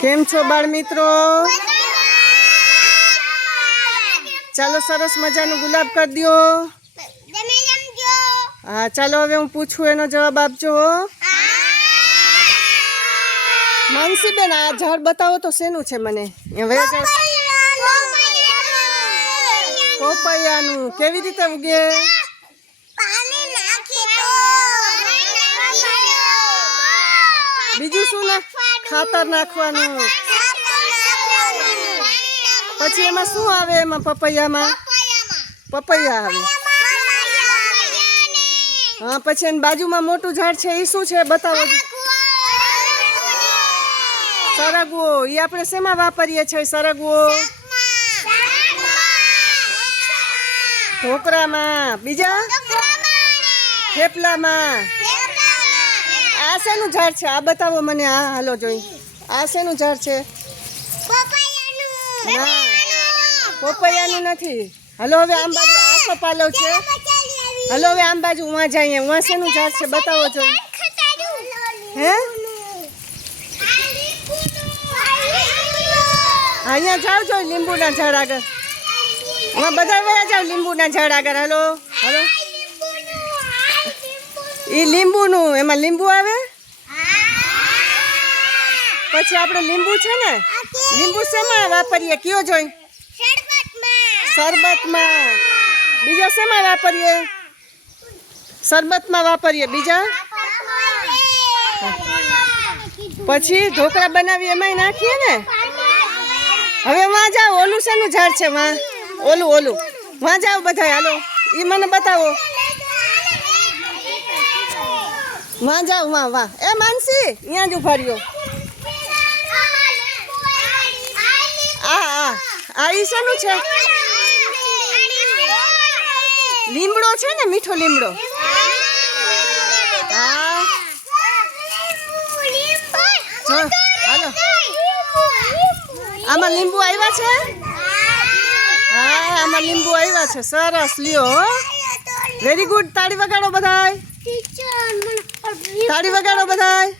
કેમ છો બાળ મિત્રો ચાલો સરસ મજાનું ગુલાબ કરી દો હા, ચાલો હવે હું પૂછું એનો જવાબ આપજો. માનસીબેન, આ ઝાડ બતાવો તો શેનું છે મને? હવે પોપૈયાનું. કેવી રીતે ઉગે? બીજું શું ના? ખાતર નાખવાનું. પછી એમાં શું આવે એમાં? પપૈયામાં? પપૈયા આવે. હા, પછી એની બાજુમાં મોટું ઝાડ છે એ શું છે? બતાવો. સરગવો એ આપણે શેમાં વાપરીએ છીએ સરગવો ઢોકરામાં. બીજા? થેપલામાં. આ શેનું ઝાડ છે. આ બતાવો મને આ હાલો જોઈ. આ શેનું ઝાડ છે. ના પોપૈયાનું. નથી. હલો હવે આમ બાજુ આ કપાલો છે. હલો હવે આમ બાજુ ઉવા જઈએ. ઉવા શેનું ઝાડ છે બતાવો જોઈ. હે? અહીંયા જાઓ જો લીંબુના ઝાડ આગળ. હા બધા વયા જાઓ લીંબુના ઝાડ આગળ. Hello hello. એ લીંબુનું, એમાં લીંબુ આવે? પછી આપણે લીંબુ છે ને, લીંબુ શેમાં વાપરીએ? કયો જોઈ? શરબતમાં. બીજો શેમાં વાપરીએ? શરબતમાં વાપરીએ બીજા? પછી ઢોકળા બનાવી એમાંય નાખીએ ને? હવે વાં ઓલું શેનું ઝાડ છે, વાં? ઓલું ઓલું. વાં જાઓ બધા હાલો. એ મને બતાવો. વાં જાવ વાં વાં. એ માનસી અહીંયા જ ઊભા રહ્યો. આ આ આ છે? લીમડો છે ને, મીઠો લીમડો? હાલો. આમાં લીંબુ આવ્યા છે? હા, આમાં લીંબુ આવ્યા છે. સરસ, લ્યો વેરી ગુડ તાળી વગાડો બધાય. તાળી વગાડો બધાય.